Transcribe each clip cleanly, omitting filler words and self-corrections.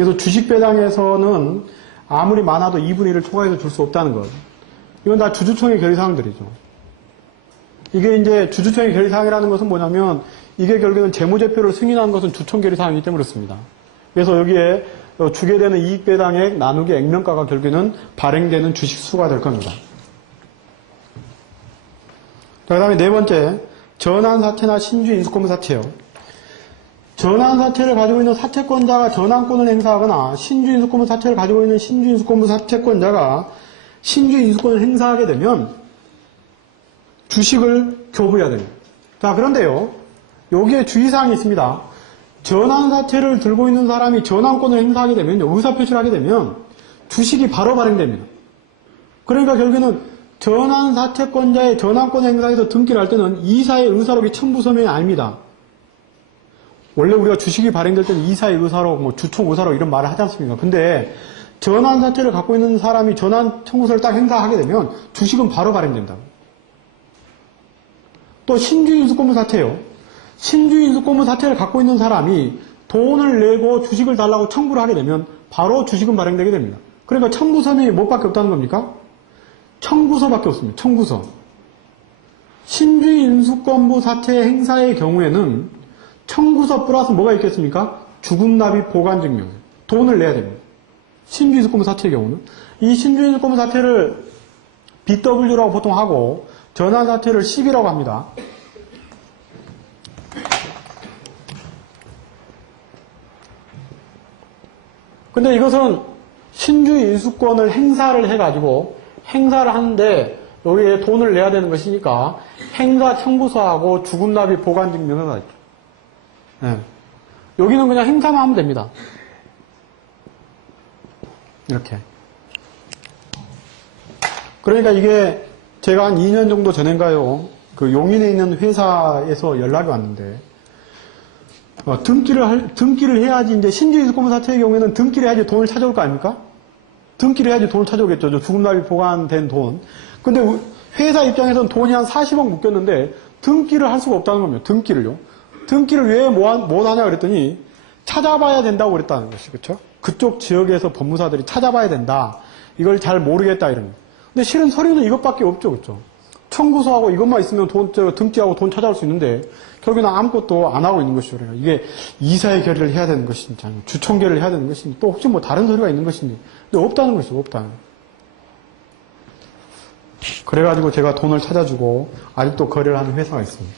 그래서 주식 배당에서는 아무리 많아도 2분의 1을 초과해서 줄 수 없다는 것. 이건 다 주주총회 결의사항들이죠. 이게 이제 주주총회 결의사항이라는 것은 뭐냐면 이게 결국에는 재무제표를 승인하는 것은 주총 결의사항이기 때문에 그렇습니다. 그래서 여기에 주게 되는 이익 배당액 나누기 액면가가 결국에는 발행되는 주식 수가 될 겁니다. 그 다음에 네 번째, 전환사채나 신주 인수권부 사채요. 전환사채를 가지고 있는 사채권자가 전환권을 행사하거나 신주 인수권부 사채를 가지고 있는 신주 인수권부 사채권자가 신주 인수권을 행사하게 되면 주식을 교부해야 됩니다. 자, 그런데요, 여기에 주의사항이 있습니다. 전환사채를 들고 있는 사람이 전환권을 행사하게 되면, 의사표시를 하게 되면 주식이 바로 발행됩니다. 그러니까 결국에는 전환사채권자의 전환권 행사에서 등기를 할 때는 이사의 의사록이 첨부 서명이 아닙니다. 원래 우리가 주식이 발행될 때는 이사의 의사록, 뭐 주총 의사록 이런 말을 하지 않습니까? 근데 전환사채를 갖고 있는 사람이 전환 청구서를 딱 행사하게 되면 주식은 바로 발행된다. 또 신주인수권부 사채요. 신주인수권부 사채를 갖고 있는 사람이 돈을 내고 주식을 달라고 청구를 하게 되면 바로 주식은 발행되게 됩니다. 그러니까 청구 서명이 뭐밖에 없다는 겁니까? 청구서밖에 없습니다. 청구서. 신주인수권부 사채 행사의 경우에는 청구서 플러스 뭐가 있겠습니까? 주금납입 보관증명. 돈을 내야 됩니다. 신주인수권부 사채의 경우는. 이 신주인수권부 사채를 BW라고 보통 하고 전환사채를 CB라고 합니다. 근데 이것은 신주인수권을 행사를 해가지고 행사를 하는데 여기에 돈을 내야 되는 것이니까 행사 청구서하고 주금납입 보관증명서가 있죠. 네. 여기는 그냥 행사만 하면 됩니다. 이렇게. 그러니까 이게 제가 한 2년 정도 전인가요, 그 용인에 있는 회사에서 연락이 왔는데, 등기를 해야지, 이제 신주인수권부 사채의 경우에는 등기를 해야지 돈을 찾아올 거 아닙니까? 등기를 해야지 돈을 찾아오겠죠. 주금납입 보관된 돈. 근데 회사 입장에서는 돈이 한 40억 묶였는데 등기를 할 수가 없다는 겁니다. 등기를요. 등기를 왜 못 하냐 그랬더니 찾아봐야 된다고 그랬다는 것이, 그렇죠? 그쪽 지역에서 법무사들이 찾아봐야 된다. 이걸 잘 모르겠다 이런. 근데 실은 서류는 이것밖에 없죠, 그렇죠? 청구서하고 이것만 있으면 등기하고 돈 찾아올 수 있는데 결국에는 아무것도 안 하고 있는 것이죠. 그러니까 이게 이사의 결의를 해야 되는 것인지 아니면 주총 결의를 해야 되는 것인지 또 혹시 뭐 다른 서류가 있는 것인지 근데 없다는 것이죠. 없다는. 그래가지고 제가 돈을 찾아주고 아직도 거래를 하는 회사가 있습니다.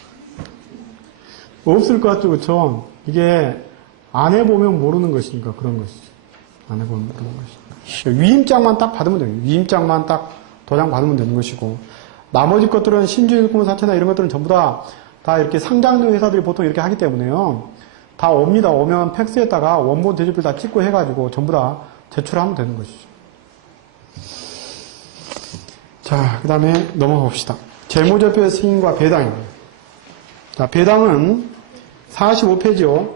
없을 것 같죠, 그렇죠? 이게 안 해보면 모르는 것이니까 그런 것이죠. 안 해보면 모르는 것이니까. 위임장만 딱 받으면 돼요. 위임장만 딱 도장 받으면 되는 것이고 나머지 것들은 신주인수권부 사채나 이런 것들은 전부 다 이렇게 상장된 회사들이 보통 이렇게 하기 때문에요. 다 옵니다. 오면 팩스에다가 원본 대조필 다 찍고 해가지고 전부 다 제출하면 되는 것이죠. 자, 그 다음에 넘어가 봅시다. 재무제표의 승인과 배당입니다. 자, 배당은 45페이지요.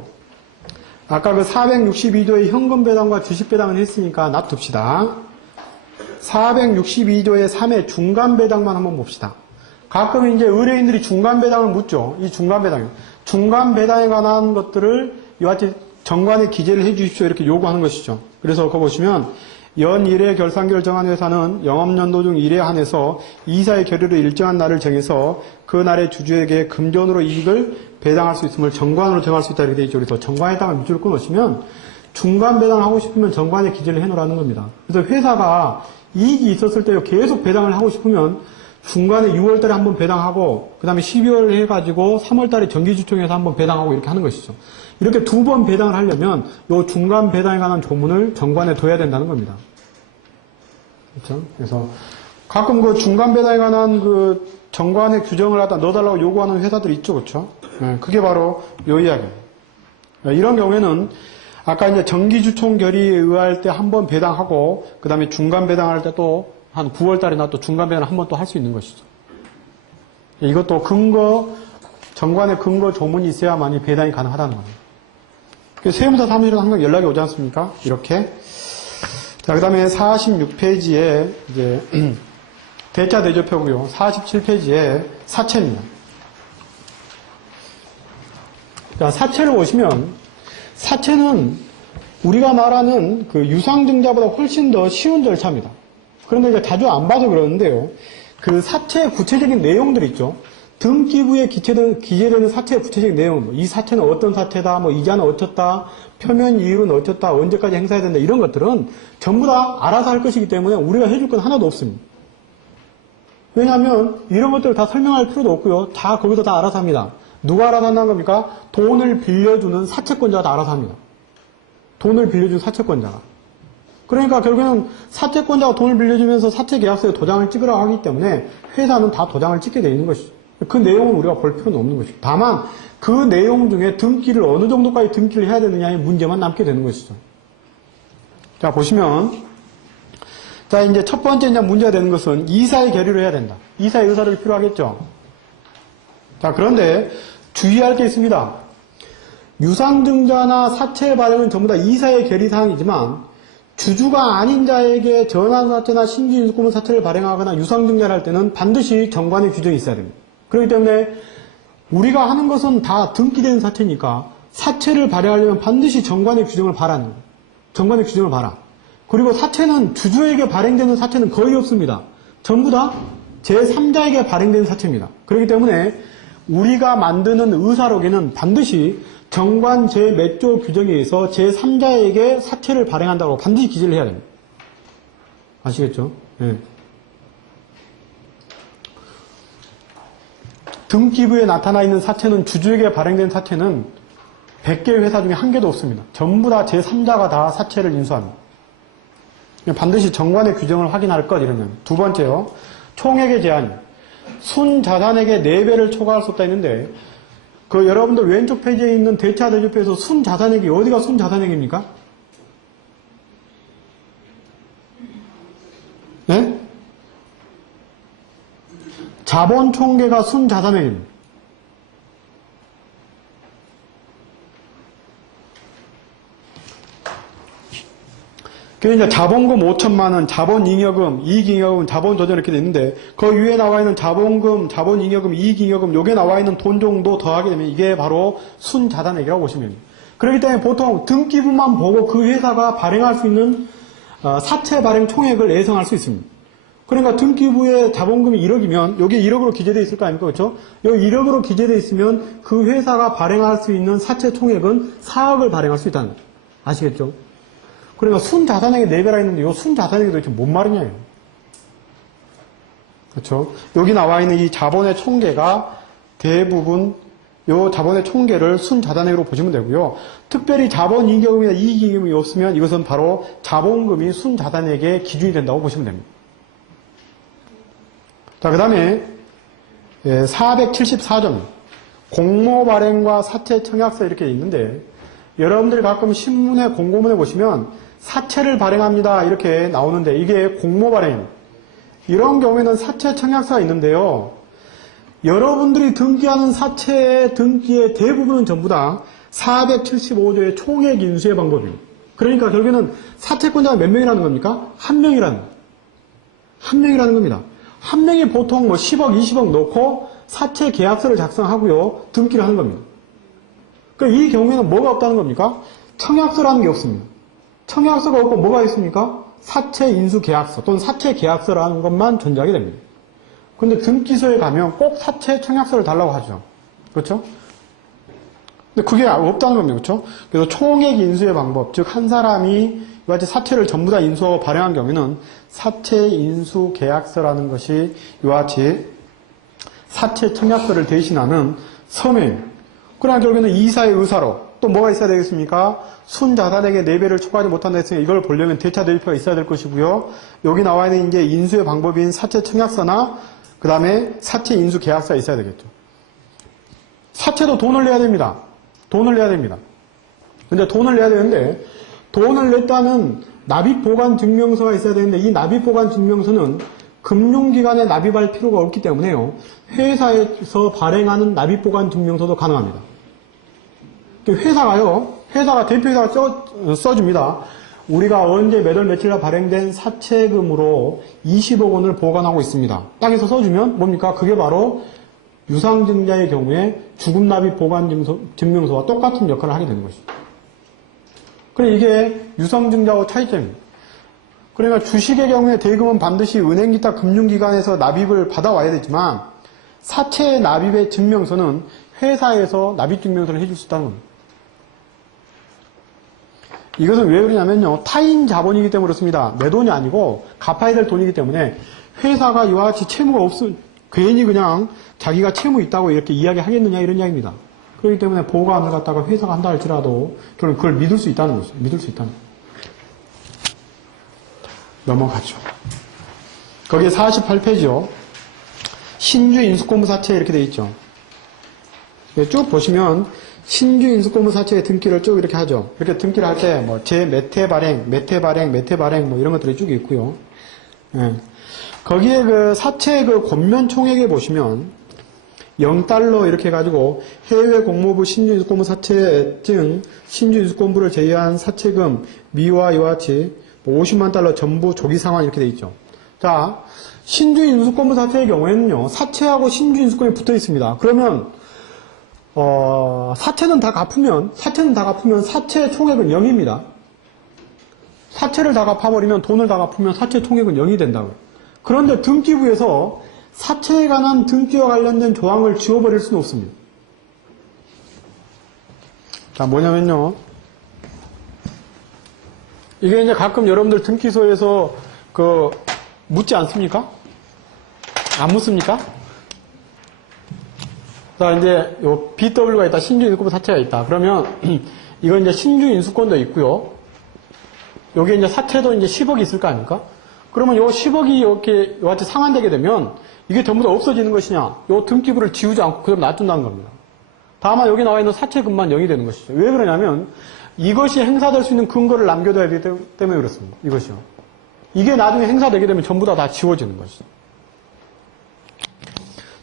아까 그 462조의 현금 배당과 주식 배당은 했으니까 놔둡시다. 462조의 3의 중간 배당만 한번 봅시다. 가끔 이제 의뢰인들이 중간 배당을 묻죠. 이 중간 배당. 중간 배당에 관한 것들을 이와 같이 정관에 기재를 해 주십시오. 이렇게 요구하는 것이죠. 그래서 거기 보시면 연 1회 결산기를 정한 회사는 영업연도 중 1회 한해서 이사의 결의로 일정한 날을 정해서 그 날의 주주에게 금전으로 이익을 배당할 수 있음을 정관으로 정할 수 있다 이렇게 되어 있죠. 그래서 정관에다가 밑줄을 끊으시면 중간 배당을 하고 싶으면 정관에 기재를 해놓으라는 겁니다. 그래서 회사가 이익이 있었을 때 계속 배당을 하고 싶으면 중간에 6월달에 한번 배당하고 그 다음에 12월 해가지고 3월달에 정기주총에서 한번 배당하고 이렇게 하는 것이죠. 이렇게 두 번 배당을 하려면 이 중간 배당에 관한 조문을 정관에 둬야 된다는 겁니다. 그렇죠? 그래서 가끔 그 중간 배당에 관한 그 정관에 규정을 하다 넣어달라고 요구하는 회사들이 있죠, 그렇죠? 네, 그게 바로 요 이야기예요. 이런 경우에는 아까 이제 정기주총 결의에 의할 때 한 번 배당하고 그 다음에 중간 배당할 때 또 한 9월 달이나 또 중간 배당 한 번 또 할 수 있는 것이죠. 이것도 정관의 근거 조문이 있어야만이 배당이 가능하다는 겁니다. 세무사 사무실은 항상 연락이 오지 않습니까? 이렇게. 자, 그 다음에 46페이지에 이제 대차 대조표고요. 47페이지에 사채입니다. 자, 사채를 보시면 사채는 우리가 말하는 그 유상증자보다 훨씬 더 쉬운 절차입니다. 그런데 이제 자주 안 봐서 그러는데요. 그 사체의 구체적인 내용들 있죠. 등기부에 기재되는 사체의 구체적인 내용, 이 사체는 어떤 사체다, 뭐 이자는 어쩌다, 표면 이율은 어쩌다, 언제까지 행사해야 된다, 이런 것들은 전부 다 알아서 할 것이기 때문에 우리가 해줄 건 하나도 없습니다. 왜냐하면 이런 것들을 다 설명할 필요도 없고요. 다 거기서 다 알아서 합니다. 누가 알아서 한다는 겁니까? 돈을 빌려주는 사채권자가 다 알아서 합니다. 돈을 빌려준 사채권자가. 그러니까 결국에는 사채권자가 돈을 빌려주면서 사채계약서에 도장을 찍으라고 하기 때문에 회사는 다 도장을 찍게 되어 있는 것이죠. 그 내용은 우리가 볼 필요는 없는 것이죠. 다만 그 내용 중에 등기를 어느 정도까지 등기를 해야 되느냐의 문제만 남게 되는 것이죠. 자, 보시면 자, 이제 첫 번째 이제 문제가 되는 것은 이사의 결의를 해야 된다. 이사의 의사를 필요하겠죠. 자, 그런데 주의할 게 있습니다. 유상증자나 사채 발행은 전부 다 이사의 결의사항이지만 주주가 아닌 자에게 전환사채나 신규인수구분 사채를 발행하거나 유상증자를 할 때는 반드시 정관의 규정이 있어야 됩니다. 그렇기 때문에 우리가 하는 것은 다 등기된 사채니까 사채를 발행하려면 반드시 정관의 규정을 봐라는 거예요. 정관의 규정을 봐라. 그리고 사채는 주주에게 발행되는 사채는 거의 없습니다. 전부 다 제3자에게 발행되는 사채입니다. 그렇기 때문에 우리가 만드는 의사록에는 반드시 정관 제 몇 조 규정에 의해서 제3자에게 사채를 발행한다고 반드시 기재를 해야 됩니다. 아시겠죠? 네. 등기부에 나타나 있는 사채는 주주에게 발행된 사채는 100개의 회사 중에 한 개도 없습니다. 전부 다 제3자가 다 사채를 인수합니다. 반드시 정관의 규정을 확인할 것 이러면. 두 번째요. 총액의 제한. 순자산액의 4배를 초과할 수 없다 했는데 그 여러분들 왼쪽 페이지에 있는 대차 대조표에서 순자산액이 어디가 순자산액입니까? 네? 자본 총계가 순자산액입니다. 그래서 이제 자본금 5천만 원, 자본잉여금, 이익잉여금, 자본조정 이렇게 돼 있는데 그 위에 나와 있는 자본금, 자본잉여금, 이익잉여금 요게 나와 있는 돈 정도 더하게 되면 이게 바로 순자산액이라고 보시면 됩니다. 그렇기 때문에 보통 등기부만 보고 그 회사가 발행할 수 있는 사채 발행 총액을 예상할 수 있습니다. 그러니까 등기부에 자본금이 1억이면 여기 1억으로 기재되어 있을 거 아닙니까? 그렇죠? 여기 1억으로 기재되어 있으면 그 회사가 발행할 수 있는 사채 총액은 4억을 발행할 수 있다는 거예요. 아시겠죠? 그러니까 순자산액의 4배라 했는데 이 순자산액이 도대체 뭔 말이냐. 그렇죠? 여기 나와 있는 이 자본의 총계가 대부분 이 자본의 총계를 순자산액으로 보시면 되고요. 특별히 자본잉여금이나 이익잉여금이 없으면 이것은 바로 자본금이 순자산액의 기준이 된다고 보시면 됩니다. 자, 그 다음에 474점 공모발행과 사채 청약서 이렇게 있는데 여러분들이 가끔 신문에 공고문에 보시면 사채를 발행합니다 이렇게 나오는데 이게 공모발행 이런 경우에는 사채 청약서가 있는데요. 여러분들이 등기하는 사채의 등기의 대부분은 전부 다 475조의 총액 인수의 방법입니다. 그러니까 결국에는 사채권자가 몇 명이라는 겁니까? 한 명이라는 겁니다. 한 명이 보통 뭐 10억, 20억 넣고 사채 계약서를 작성하고요. 등기를 하는 겁니다. 그러니까 이 경우에는 뭐가 없다는 겁니까? 청약서라는 게 없습니다. 청약서가 없고 뭐가 있습니까? 사채 인수 계약서 또는 사채 계약서라는 것만 존재하게 됩니다. 근데 등기소에 가면 꼭 사채 청약서를 달라고 하죠. 그렇죠? 근데 그게 없다는 겁니다. 그렇죠? 그래서 총액 인수의 방법, 즉 한 사람이 이와 같이 사채를 전부 다 인수하고 발행한 경우에는 사채 인수 계약서라는 것이 이와 같이 사채 청약서를 대신하는 서명입니다. 그러나 결국에는 이사의 의사로 또 뭐가 있어야 되겠습니까? 순자산액의 4배를 초과하지 못한다 했으니 이걸 보려면 대차 대조표가 있어야 될 것이고요. 여기 나와 있는 이제 인수의 방법인 사채 청약서나 그 다음에 사채 인수 계약서가 있어야 되겠죠. 사채도 돈을 내야 됩니다. 근데 돈을 내야 되는데 돈을 냈다는 납입보관 증명서가 있어야 되는데 이 납입보관 증명서는 금융기관에 납입할 필요가 없기 때문에요. 회사에서 발행하는 납입보관 증명서도 가능합니다. 회사가 대표에다가 써줍니다. 우리가 언제 몇 월 며칠 날 발행된 사채금으로 20억 원을 보관하고 있습니다. 딱 해서 써주면 뭡니까? 그게 바로 유상증자의 경우에 주금납입 보관 증명서와 똑같은 역할을 하게 되는 것이죠. 그래 이게 유성증자하고 차이점입니다. 그러니까 주식의 경우에 대금은 반드시 은행 기타 금융기관에서 납입을 받아와야 되지만 사채 납입의 증명서는 회사에서 납입 증명서를 해줄 수 있다는 겁니다. 이것은 왜 그러냐면요. 타인 자본이기 때문에 그렇습니다. 내 돈이 아니고 갚아야 될 돈이기 때문에 회사가 이와 같이 채무가 없으면 괜히 그냥 자기가 채무 있다고 이렇게 이야기하겠느냐 이런 이야기입니다. 그렇기 때문에 보관을 갖다가 회사가 한다 할지라도 저는 그걸 믿을 수 있다는 거죠. 믿을 수 있다는 거죠. 넘어가죠. 거기에 48페이지요. 신주 인수권부 사채 이렇게 돼 있죠. 쭉 보시면 신주 인수권부 사채의 등기를 쭉 이렇게 하죠. 이렇게 등기를 할 때 뭐 제 몇 회 발행, 몇 회 발행, 몇 회 발행 뭐 이런 것들이 쭉 있고요. 예. 거기에 그 사채 그 권면 총액에 보시면 0달러 이렇게 해가지고 해외 공모부 신주 인수권부 사채증 신주 인수권부를 제외한 사채금 미와 이와 같이 50만 달러 전부 조기 상환 이렇게 돼 있죠. 자, 신주 인수권부 사채의 경우에는요, 사채하고 신주 인수권이 붙어 있습니다. 그러면 사채는 다 갚으면 사채 총액은 0입니다. 사채를 다 갚아버리면 돈을 다 갚으면 사채 총액은 0이 된다고요. 그런데 등기부에서 사채에 관한 등기와 관련된 조항을 지워버릴 수는 없습니다. 자, 뭐냐면요. 이게 이제 가끔 여러분들 등기소에서 묻지 않습니까? 안 묻습니까? 자, 이제 요 BW가 있다. 신주 인수권부 사채가 있다. 그러면 이건 이제 신주 인수권도 있고요. 여기 이제 사채도 이제 10억이 있을 거 아닙니까? 그러면 요 10억이 이렇게 요같이 상환되게 되면 이게 전부 다 없어지는 것이냐? 요 등기부를 지우지 않고 그대로 놔둔다는 겁니다. 다만 여기 나와 있는 사채금만 0이 되는 것이죠. 왜 그러냐면 이것이 행사될 수 있는 근거를 남겨둬야 되기 때문에 그렇습니다. 이것이요. 이게 나중에 행사되게 되면 전부 다 지워지는 것이죠.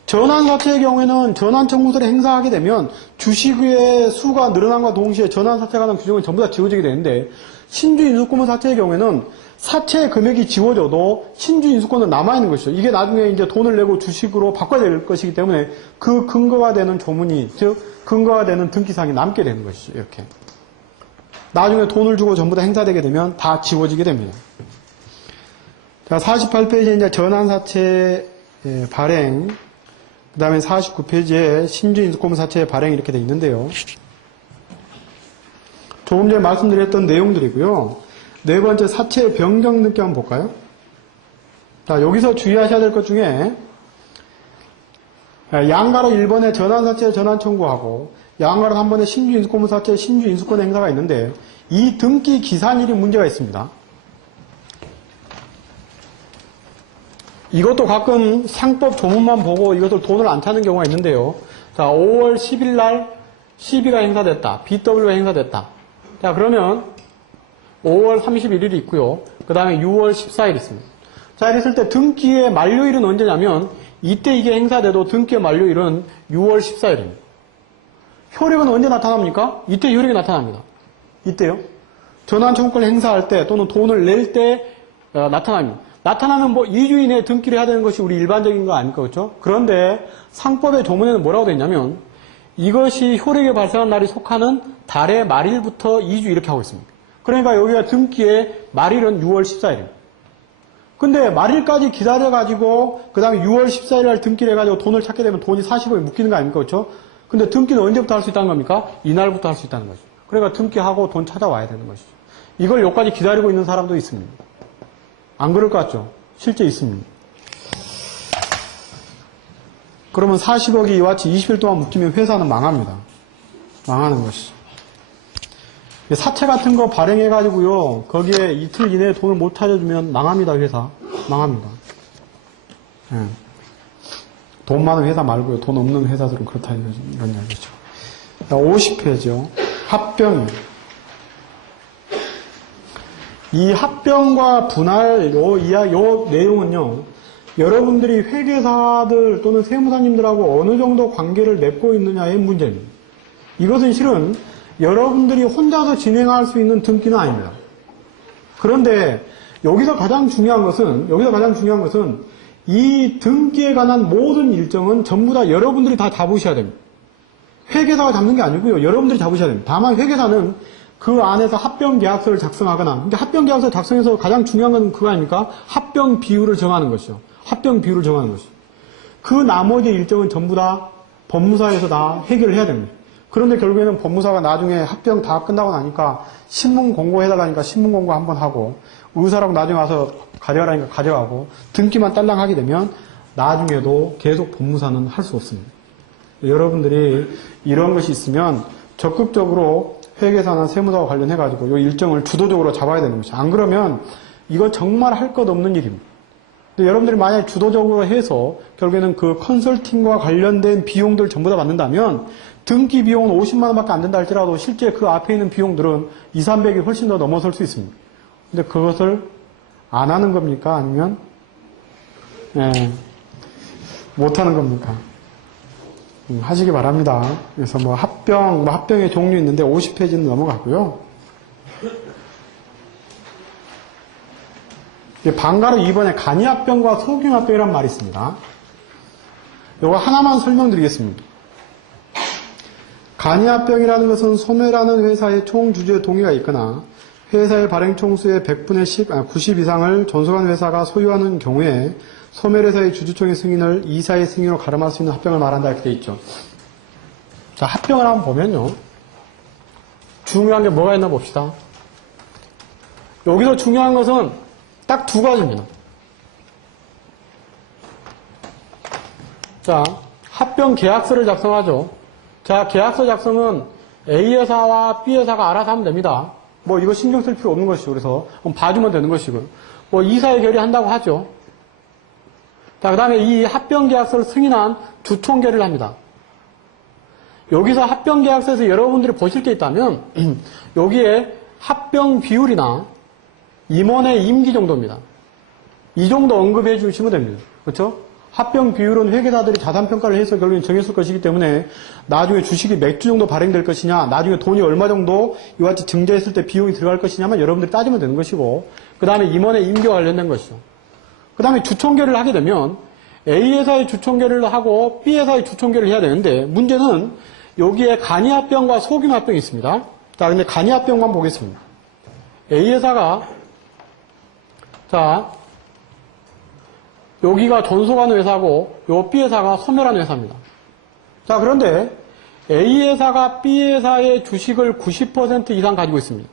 전환사채의 경우에는 전환청구서를 행사하게 되면 주식의 수가 늘어남과 동시에 전환사채에 관한 규정은 전부 다 지워지게 되는데 신주인수권부 사채의 경우에는 사채 금액이 지워져도 신주인수권은 남아있는 것이죠. 이게 나중에 이제 돈을 내고 주식으로 바꿔야 될 것이기 때문에 그 근거가 되는 조문이, 즉 근거가 되는 등기사항이 남게 되는 것이죠. 이렇게. 나중에 돈을 주고 전부 다 행사되게 되면 다 지워지게 됩니다. 자, 48페이지에 이제 전환사채 발행, 그 다음에 49페이지에 신주인수권부 사채 발행 이렇게 돼 있는데요. 조금 전에 말씀드렸던 내용들이고요. 네 번째 사채 변경 등기 한번 볼까요? 자, 여기서 주의하셔야 될 것 중에 양가로 1번에 전환사채 전환 청구하고 양가로 3번에 신주인수권부 사채 신주인수권 행사가 있는데 이 등기 기산일이 문제가 있습니다. 이것도 가끔 상법 조문만 보고 이것을 돈을 안 타는 경우가 있는데요. 자, 5월 10일 날 CB가 행사됐다. BW가 행사됐다. 자, 그러면 5월 31일이 있고요. 그 다음에 6월 14일 있습니다. 자, 이랬을 때 등기의 만료일은 언제냐면 이때 이게 행사돼도 등기의 만료일은 6월 14일입니다. 효력은 언제 나타납니까? 이때 효력이 나타납니다. 이때요. 전환청구권을 행사할 때 또는 돈을 낼 때 나타납니다. 나타나면 뭐 2주 이내에 등기를 해야 되는 것이 우리 일반적인 거 아닙니까? 그렇죠? 그런데 상법의 조문에는 뭐라고 되어 있냐면 이것이 효력이 발생한 날이 속하는 달의 말일부터 2주 이렇게 하고 있습니다. 그러니까 여기가 등기의 말일은 6월 14일입니다. 근데 말일까지 기다려가지고 그 다음에 6월 14일 날 등기를 해가지고 돈을 찾게 되면 돈이 40억이 묶이는 거 아닙니까? 그렇죠? 근데 등기는 언제부터 할 수 있다는 겁니까? 이날부터 할 수 있다는 거죠. 그러니까 등기하고 돈 찾아와야 되는 것이죠. 이걸 여기까지 기다리고 있는 사람도 있습니다. 안 그럴 것 같죠? 실제 있습니다. 그러면 40억이 이와 같이 20일 동안 묶이면 회사는 망합니다. 망하는 것이죠. 사채 같은 거 발행해가지고요, 거기에 이틀 이내에 돈을 못 찾아주면 망합니다, 회사. 망합니다. 예. 돈 많은 회사 말고요, 돈 없는 회사들은 그렇다, 이런 이야기죠. 50회죠. 합병. 이 합병과 분할, 요 내용은요, 여러분들이 회계사들 또는 세무사님들하고 어느 정도 관계를 맺고 있느냐의 문제입니다. 이것은 실은 여러분들이 혼자서 진행할 수 있는 등기는 아닙니다. 그런데 여기서 가장 중요한 것은 이 등기에 관한 모든 일정은 전부 다 여러분들이 다 잡으셔야 됩니다. 회계사가 잡는 게 아니고요. 여러분들이 잡으셔야 됩니다. 다만 회계사는 그 안에서 합병계약서를 작성하거나, 근데 합병계약서 작성해서 가장 중요한 건 그거 아닙니까? 합병 비율을 정하는 것이죠. 합병 비율을 정하는 것이죠. 그 나머지 일정은 전부 다 법무사에서 다 해결을 해야 됩니다. 그런데 결국에는 법무사가 나중에 합병 다 끝나고 나니까 신문 공고해달라니까 신문 공고 한번 하고, 의사라고 나중에 와서 가져가라니까 가져가고, 등기만 딸랑 하게 되면 나중에도 계속 법무사는 할 수 없습니다. 여러분들이 이런 것이 있으면 적극적으로 회계사나 세무사와 관련해가지고 이 일정을 주도적으로 잡아야 되는 것이죠. 안 그러면 이거 정말 할 것 없는 일입니다. 근데 여러분들이 만약에 주도적으로 해서 결국에는 그 컨설팅과 관련된 비용들 전부 다 받는다면 등기 비용은 50만 원밖에 안 된다 할지라도 실제 그 앞에 있는 비용들은 2, 300이 훨씬 더 넘어설 수 있습니다. 근데 그것을 안 하는 겁니까? 아니면 못 하는 겁니까? 하시기 바랍니다. 그래서 합병의 종류 있는데 50페이지는 넘어가고요. 방가로 2번에 간이합병과 소규합병이란 말이 있습니다. 이거 하나만 설명드리겠습니다. 간이합병이라는 것은 소매라는 회사의 총주주의 동의가 있거나 회사의 발행 총수의 100분의 90 이상을 전속한 회사가 소유하는 경우에 소멸회사의 주주총회 승인을 이사의 승인으로 가름할 수 있는 합병을 말한다 이렇게 되어 있죠. 자, 합병을 한번 보면요. 중요한 게 뭐가 있나 봅시다. 여기서 중요한 것은 딱 두 가지입니다. 자, 합병 계약서를 작성하죠. 자, 계약서 작성은 A회사와 B회사가 알아서 하면 됩니다. 이거 신경 쓸 필요 없는 것이죠. 그래서 봐주면 되는 것이고요. 이사의 결의한다고 하죠. 자, 그 다음에 이 합병계약서를 승인한 주총계를 합니다. 여기서 합병계약서에서 여러분들이 보실 게 있다면 여기에 합병 비율이나 임원의 임기 정도입니다. 이 정도 언급해 주시면 됩니다. 그렇죠? 합병 비율은 회계사들이 자산평가를 해서 결국엔 정했을 것이기 때문에 나중에 주식이 몇 주 정도 발행될 것이냐, 나중에 돈이 얼마 정도 이와 같이 증자했을 때 비용이 들어갈 것이냐만 여러분들이 따지면 되는 것이고, 그 다음에 임원의 임기와 관련된 것이죠. 그 다음에 주총계를 하게 되면 A회사의 주총계를 하고 B회사의 주총계를 해야 되는데 문제는 여기에 간이합병과 소규모합병이 있습니다. 자, 근데 간이합병만 보겠습니다. A회사가 자, 여기가 전속하는 회사고 요 B회사가 소멸하는 회사입니다. 자, 그런데 A회사가 B회사의 주식을 90% 이상 가지고 있습니다.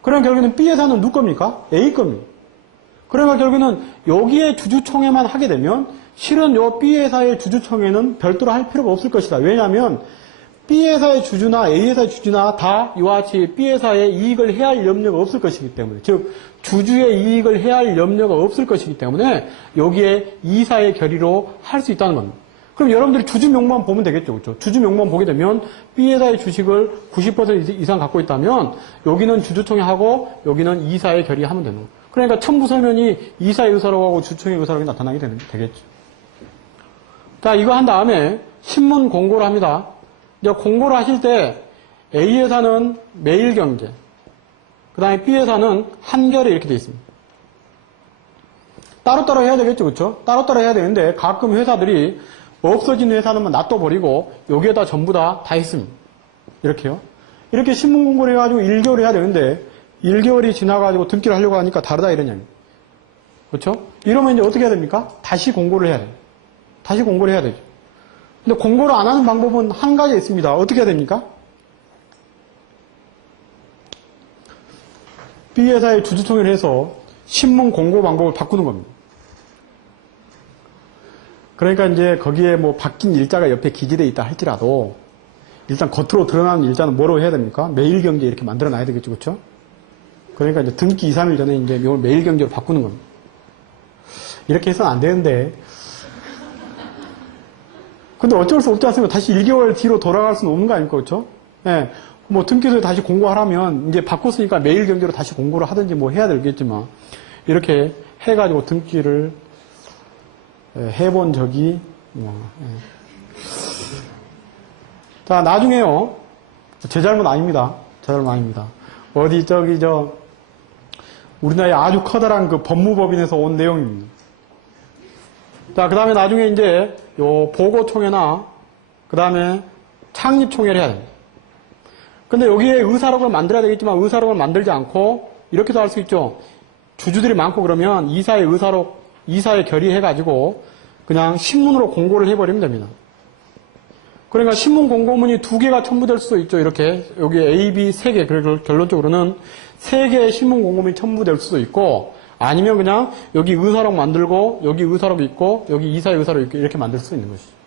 그럼 결국에는 B회사는 누구 겁니까? A 겁니다. 그러면 결국에는 여기에 주주총회만 하게 되면 실은 요 B회사의 주주총회는 별도로 할 필요가 없을 것이다. 왜냐하면 B회사의 주주나 A회사의 주주나 다 이와 같이 B회사의 이익을 해할 염려가 없을 것이기 때문에, 즉 주주의 이익을 해할 염려가 없을 것이기 때문에 여기에 이사의 결의로 할 수 있다는 겁니다. 그럼 여러분들이 주주 명만 보면 되겠죠. 그렇죠? 주주 명만 보게 되면 B회사의 주식을 90% 이상 갖고 있다면 여기는 주주총회하고 여기는 이사의 결의하면 되는 거예요. 그러니까 첨부설명이 이사의 의사라고 하고 주총의 의사라고 나타나게 되겠죠. 자, 이거 한 다음에 신문 공고를 합니다. 이제 공고를 하실 때 A회사는 매일경제, 그 다음에 B회사는 한겨레 이렇게 되어 있습니다. 따로따로 해야 되겠죠. 그렇죠? 따로따로 해야 되는데 가끔 회사들이 없어진 회사는 놔둬버리고 여기에다 전부 다 했습니다. 이렇게요. 이렇게 신문 공고를 해가지고 1개월 해야 되는데 1개월이 지나가지고 등기를 하려고 하니까 다르다 이러냐면. 그렇죠? 이러면 이제 어떻게 해야 됩니까? 다시 공고를 해야 돼요. 다시 공고를 해야 되죠. 근데 공고를 안 하는 방법은 한 가지 있습니다. 어떻게 해야 됩니까? B회사의 주주총회를 해서 신문 공고 방법을 바꾸는 겁니다. 그러니까 이제 거기에 바뀐 일자가 옆에 기재되어 있다 할지라도 일단 겉으로 드러나는 일자는 뭐로 해야 됩니까? 매일경제 이렇게 만들어 놔야 되겠죠. 그렇죠? 그러니까 이제 등기 2, 3일 전에 이제 이걸 매일경제로 바꾸는 겁니다. 이렇게 해서는 안 되는데 근데 어쩔 수 없지 않습니까? 다시 1개월 뒤로 돌아갈 수는 없는 거 아닙니까? 그렇죠? 예. 등기소에 다시 공고하라면 이제 바꿨으니까 매일 경제로 다시 공고를 하든지 해야 되겠지만 이렇게 해가지고 등기를 해본 적이 자, 나중에요. 제 잘못 아닙니다. 제 잘못 아닙니다. 우리나라에 아주 커다란 그 법무법인에서 온 내용입니다. 자, 그 다음에 나중에 이제 요 보고총회나 그 다음에 창립총회를 해야 됩니다. 근데 여기에 의사록을 만들어야 되겠지만 의사록을 만들지 않고 이렇게도 할 수 있죠. 주주들이 많고 그러면 이사의 의사록, 이사에 결의해가지고 그냥 신문으로 공고를 해버리면 됩니다. 그러니까 신문 공고문이 2개가 첨부될 수도 있죠. 이렇게 여기 A, B 3개, 그리고 결론적으로는 3개의 신문 공고문이 첨부될 수도 있고 아니면 그냥 여기 의사록 만들고 여기 의사록이 있고 여기 이사의 의사록이 있고 이렇게 만들 수 있는 것이죠.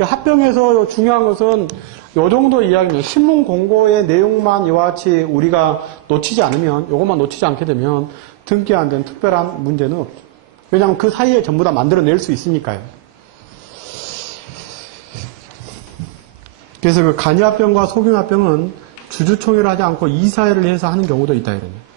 합병에서 중요한 것은 이 정도 이야기입니다. 신문 공고의 내용만 이와 같이 우리가 놓치지 않으면, 이것만 놓치지 않게 되면 등기 안 된 특별한 문제는 없죠. 왜냐하면 그 사이에 전부 다 만들어낼 수 있으니까요. 그래서 그 간이합병과 소규합병은 주주총회를 하지 않고 이사회를 해서 하는 경우도 있다 이러네요.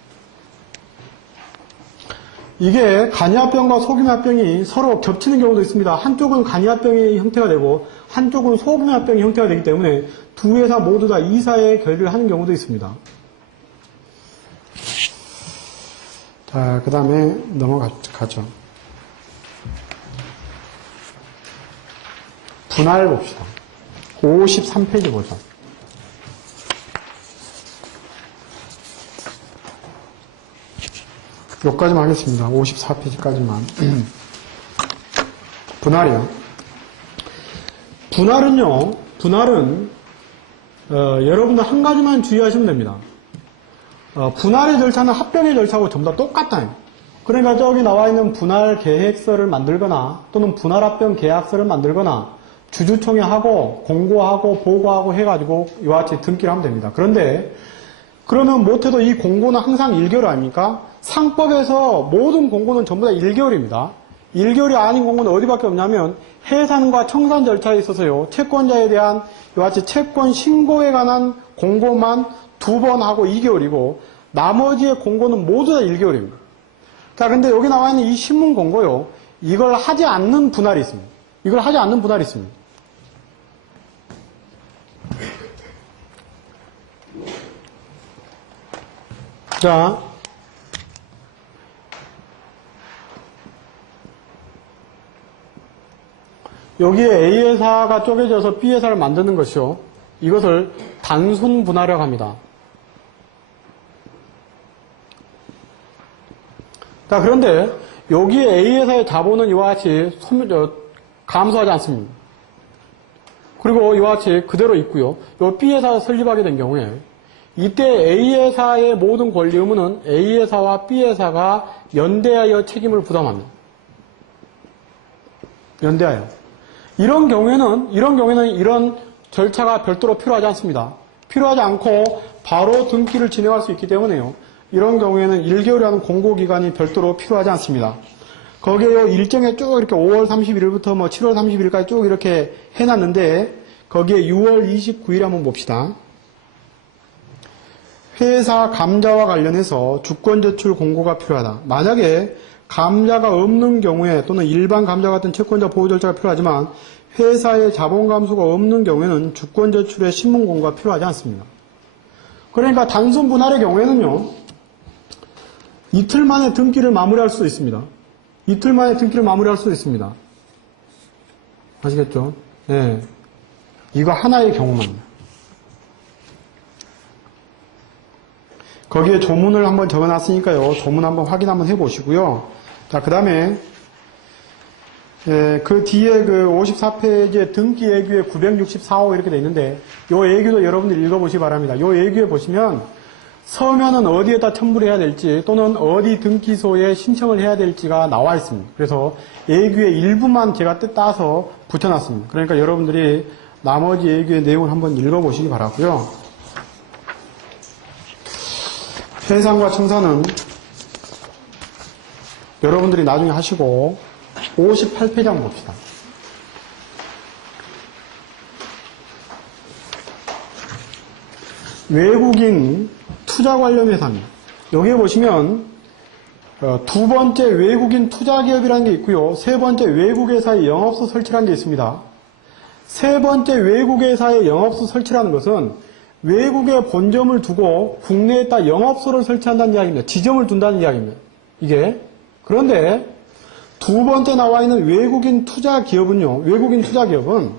이게 간이합병과 소규모합병이 서로 겹치는 경우도 있습니다. 한쪽은 간이합병의 형태가 되고 한쪽은 소규모합병의 형태가 되기 때문에 두 회사 모두 다 이사의 결의를 하는 경우도 있습니다. 자, 그 다음에 넘어가죠. 분할 봅시다. 53페이지 보죠. 여기까지만 하겠습니다. 54페이지까지만. 분할이요. 분할은 여러분들 한 가지만 주의하시면 됩니다. 분할의 절차는 합병의 절차하고 전부 다 똑같아요. 그러니까 저기 나와 있는 분할 계획서를 만들거나 또는 분할 합병 계약서를 만들거나 주주총회하고 공고하고 보고하고 해가지고 이와 같이 등기를 하면 됩니다. 그런데 그러면 못해도 이 공고는 항상 1개월 아닙니까? 상법에서 모든 공고는 전부 다 1개월입니다. 1개월이 아닌 공고는 어디밖에 없냐면 해산과 청산 절차에 있어서요. 채권자에 대한 이와 같이 채권 신고에 관한 공고만 2번 하고 2개월이고 나머지의 공고는 모두 다 1개월입니다. 자, 근데 여기 나와 있는 이 신문 공고요. 이걸 하지 않는 분할이 있습니다. 이걸 하지 않는 분할이 있습니다. 자, 여기에 A 회사가 쪼개져서 B 회사를 만드는 것이요. 이것을 단순 분할이라고 합니다. 자, 그런데 여기에 A 회사의 자본은 이와 같이 감소하지 않습니다. 그리고 이와 같이 그대로 있고요. 이 B 회사가 설립하게 된 경우에 이때 A 회사의 모든 권리 의무는 A 회사와 B 회사가 연대하여 책임을 부담합니다. 연대하여. 이런 경우에는 이런 절차가 별도로 필요하지 않습니다. 필요하지 않고 바로 등기를 진행할 수 있기 때문에요. 이런 경우에는 1개월이라는 공고기간이 별도로 필요하지 않습니다. 거기에요, 일정에 쭉 이렇게 5월 31일부터 7월 30일까지 쭉 이렇게 해놨는데, 거기에 6월 29일 한번 봅시다. 회사 감자와 관련해서 주권제출 공고가 필요하다. 만약에 감자가 없는 경우에 또는 일반 감자 같은 채권자 보호 절차가 필요하지만 회사의 자본 감소가 없는 경우에는 주권제출의 신문 공고가 필요하지 않습니다. 그러니까 단순 분할의 경우에는요. 이틀 만에 등기를 마무리할 수 있습니다. 이틀 만에 등기를 마무리할 수 있습니다. 아시겠죠? 네. 이거 하나의 경우만. 거기에 조문을 한번 적어놨으니까요. 조문 한번 확인 한번 해보시고요. 자, 그 다음에 그 뒤에 그 54페이지에 등기 예규에 964호 이렇게 돼 있는데 요 예규도 여러분들 읽어보시기 바랍니다. 요 예규에 보시면 서면은 어디에다 첨부를 해야 될지 또는 어디 등기소에 신청을 해야 될지가 나와 있습니다. 그래서 예규의 일부만 제가 따서 붙여놨습니다. 그러니까 여러분들이 나머지 예규의 내용을 한번 읽어보시기 바라고요. 해상과 청산은 여러분들이 나중에 하시고 58페이지 한번 봅시다. 외국인 투자 관련 회사입니다. 여기에 보시면 두 번째 외국인 투자기업이라는 게 있고요. 세 번째 외국회사의 영업소 설치라는 게 있습니다. 세 번째 외국회사의 영업소 설치라는 것은 외국에 본점을 두고 국내에다 영업소를 설치한다는 이야기입니다. 지점을 둔다는 이야기입니다. 이게. 그런데 두 번째 나와 있는 외국인 투자기업은요. 외국인 투자기업은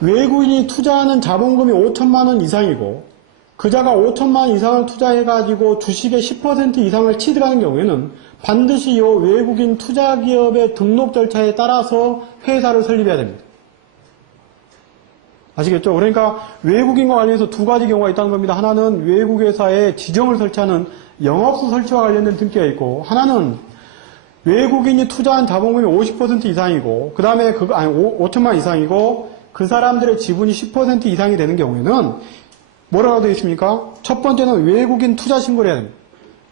외국인이 투자하는 자본금이 5천만 원 이상이고 그자가 5천만 이상을 투자해가지고 주식의 10% 이상을 취득하는 경우에는 반드시 이 외국인 투자기업의 등록 절차에 따라서 회사를 설립해야 됩니다. 아시겠죠? 그러니까 외국인과 관련해서 두 가지 경우가 있다는 겁니다. 하나는 외국 회사에 지점을 설치하는 영업소 설치와 관련된 등기가 있고, 하나는 외국인이 투자한 자본금이 50% 이상이고, 그 다음에 5천만 이상이고, 그 사람들의 지분이 10% 이상이 되는 경우에는 뭐라고 되어 있습니까? 첫 번째는 외국인 투자 신고를 해야 됩니다.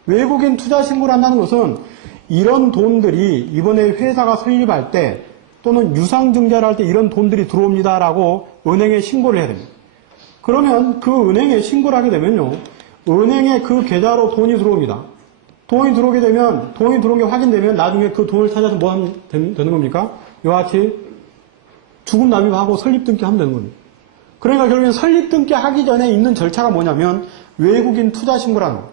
외국인 투자 신고를 한다는 것은 이런 돈들이 이번에 회사가 설립할 때 또는 유상증자를 할 때 이런 돈들이 들어옵니다라고 은행에 신고를 해야 됩니다. 그러면 그 은행에 신고를 하게 되면요, 은행에 그 계좌로 돈이 들어옵니다. 돈이 들어오게 되면, 돈이 들어온 게 확인되면 나중에 그 돈을 찾아서 뭐 하면 되는 겁니까? 이와 같이 주금 납입하고 설립 등기하면 되는 겁니다. 그러니까 결국엔 설립 등기하기 전에 있는 절차가 뭐냐면 외국인 투자 신고라는 거예요.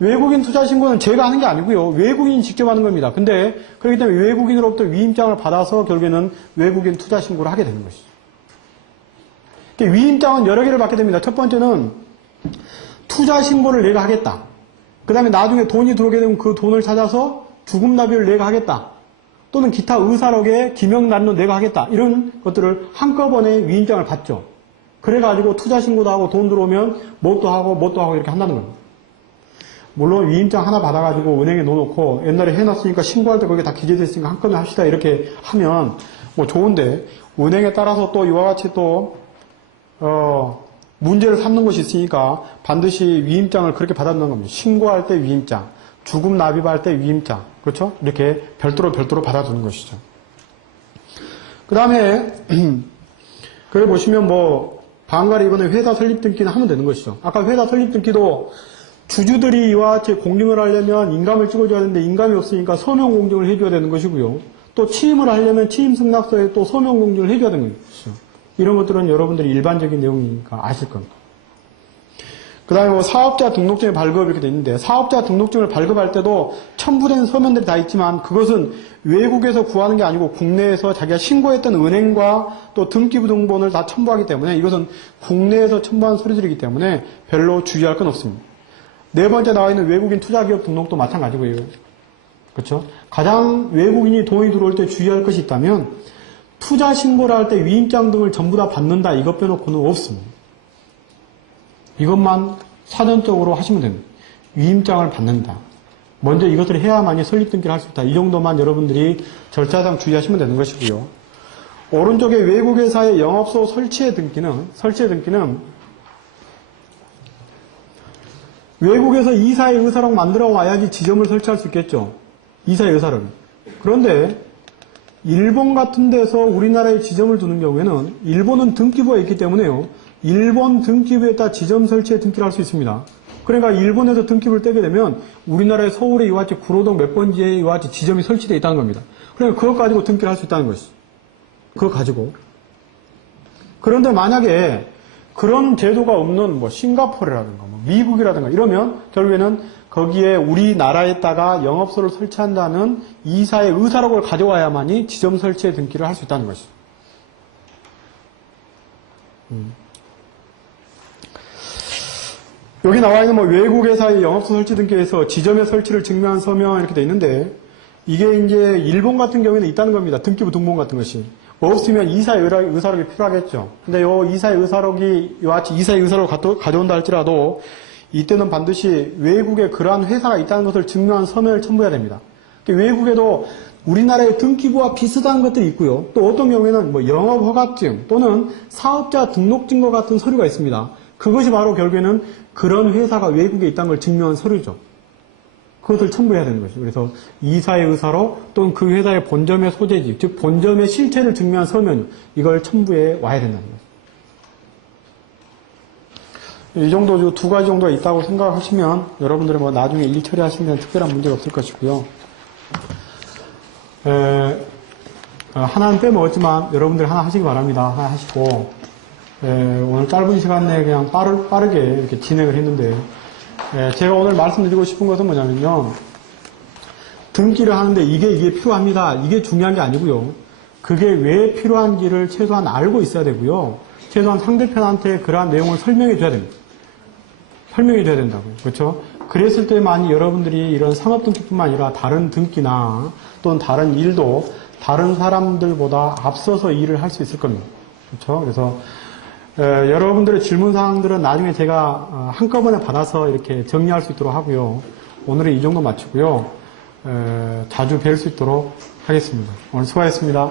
외국인 투자 신고는 제가 하는 게 아니고요. 외국인이 직접 하는 겁니다. 근데 그렇기 때문에 외국인으로부터 위임장을 받아서 결국에는 외국인 투자 신고를 하게 되는 것이죠. 위임장은 여러 개를 받게 됩니다. 첫 번째는 투자 신고를 내가 하겠다. 그 다음에 나중에 돈이 들어오게 되면 그 돈을 찾아서 주금 납입을 내가 하겠다. 또는 기타 의사록에 기명난로 내가 하겠다. 이런 것들을 한꺼번에 위임장을 받죠. 그래가지고 투자 신고도 하고 돈 들어오면 뭣도 하고 이렇게 한다는 겁니다. 물론 위임장 하나 받아가지고 은행에 넣어놓고 옛날에 해놨으니까 신고할 때 거기에 다 기재되어 있으니까 한꺼번에 합시다 이렇게 하면 뭐 좋은데, 은행에 따라서 또 이와 같이 또 문제를 삼는 것이 있으니까 반드시 위임장을 그렇게 받아놓는 겁니다. 신고할 때 위임장, 주금 납입할 때 위임장, 그렇죠? 이렇게 별도로 받아두는 것이죠. 그 다음에 거기 보시면 뭐 방가리 이번에 회사 설립 등기는 하면 되는 것이죠. 아까 회사 설립 등기도 주주들이 이와 같이 공증을 하려면 인감을 찍어줘야 되는데 인감이 없으니까 서명 공증을 해줘야 되는 것이고요. 또 취임을 하려면 취임 승낙서에 또 서명 공증을 해줘야 되는 것이죠. 이런 것들은 여러분들이 일반적인 내용이니까 아실 겁니다. 그 다음에 뭐 사업자 등록증의 발급 이렇게 돼 있는데, 사업자 등록증을 발급할 때도 첨부된 서면들이 다 있지만 그것은 외국에서 구하는 게 아니고 국내에서 자기가 신고했던 은행과 또 등기부 등본을 다 첨부하기 때문에 이것은 국내에서 첨부한 서류들이기 때문에 별로 주의할 건 없습니다. 네 번째 나와 있는 외국인 투자기업 등록도 마찬가지고요. 그렇죠? 가장 외국인이 돈이 들어올 때 주의할 것이 있다면 투자 신고를 할 때 위임장 등을 전부 다 받는다, 이것 빼놓고는 없습니다. 이것만 사전적으로 하시면 됩니다. 위임장을 받는다. 먼저 이것들을 해야만이 설립 등기를 할 수 있다. 이 정도만 여러분들이 절차상 주의하시면 되는 것이고요. 오른쪽에 외국회사의 영업소 설치의 등기는 외국에서 이사의 의사록 만들어 와야지 지점을 설치할 수 있겠죠. 이사의 의사록. 그런데 일본 같은 데서 우리나라에 지점을 두는 경우에는 일본은 등기부가 있기 때문에요. 일본 등기부에다 지점 설치에 등기를 할 수 있습니다. 그러니까 일본에서 등기부를 떼게 되면 우리나라의 서울에 이와 같이 구로동 몇 번지에 이와 같이 지점이 설치되어 있다는 겁니다. 그러니까 그것 가지고 등기를 할 수 있다는 것이죠. 그거 가지고. 그런데 만약에 그런 제도가 없는 뭐 싱가포르라든가 뭐 미국이라든가 이러면 결국에는 거기에 우리나라에다가 영업소를 설치한다는 이사의 의사록을 가져와야만이 지점 설치에 등기를 할 수 있다는 것이죠. 여기 나와 있는 뭐 외국회사의 영업소 설치 등기에서 지점의 설치를 증명한 서명 이렇게 돼 있는데, 이게 이제 일본 같은 경우에는 있다는 겁니다. 등기부 등본 같은 것이. 없으면 이사의 의사록이 필요하겠죠. 근데 요 이사의 의사록이 이와 같이 이사의 의사록을 가져온다 할지라도 이때는 반드시 외국에 그러한 회사가 있다는 것을 증명한 서면을 첨부해야 됩니다. 외국에도 우리나라의 등기부와 비슷한 것들이 있고요. 또 어떤 경우에는 뭐 영업허가증 또는 사업자 등록증과 같은 서류가 있습니다. 그것이 바로 결국에는 그런 회사가 외국에 있다는 걸 증명한 서류죠. 그것을 첨부해야 되는 것이죠. 그래서 이사의 의사록 또는 그 회사의 본점의 소재지, 즉 본점의 실체를 증명한 서면, 이걸 첨부해 와야 된다는 거죠. 이 정도 두 가지 정도가 있다고 생각하시면 여러분들은 뭐 나중에 일 처리하시는 데는 특별한 문제가 없을 것이고요. 하나는 빼먹었지만 여러분들 하나 하시기 바랍니다. 하나 하시고, 오늘 짧은 시간 내에 그냥 빠르게 이렇게 진행을 했는데, 제가 오늘 말씀드리고 싶은 것은 뭐냐면요. 등기를 하는데 이게 필요합니다. 이게 중요한 게 아니고요. 그게 왜 필요한지를 최소한 알고 있어야 되고요. 최소한 상대편한테 그러한 내용을 설명해 줘야 됩니다. 설명해 줘야 된다고요. 그렇죠? 그랬을 때만이 여러분들이 이런 상업등기뿐만 아니라 다른 등기나 또는 다른 일도 다른 사람들보다 앞서서 일을 할 수 있을 겁니다. 그렇죠? 그래서 여러분들의 질문사항들은 나중에 제가 한꺼번에 받아서 이렇게 정리할 수 있도록 하고요. 오늘은 이 정도 마치고요. 자주 뵐 수 있도록 하겠습니다. 오늘 수고하셨습니다.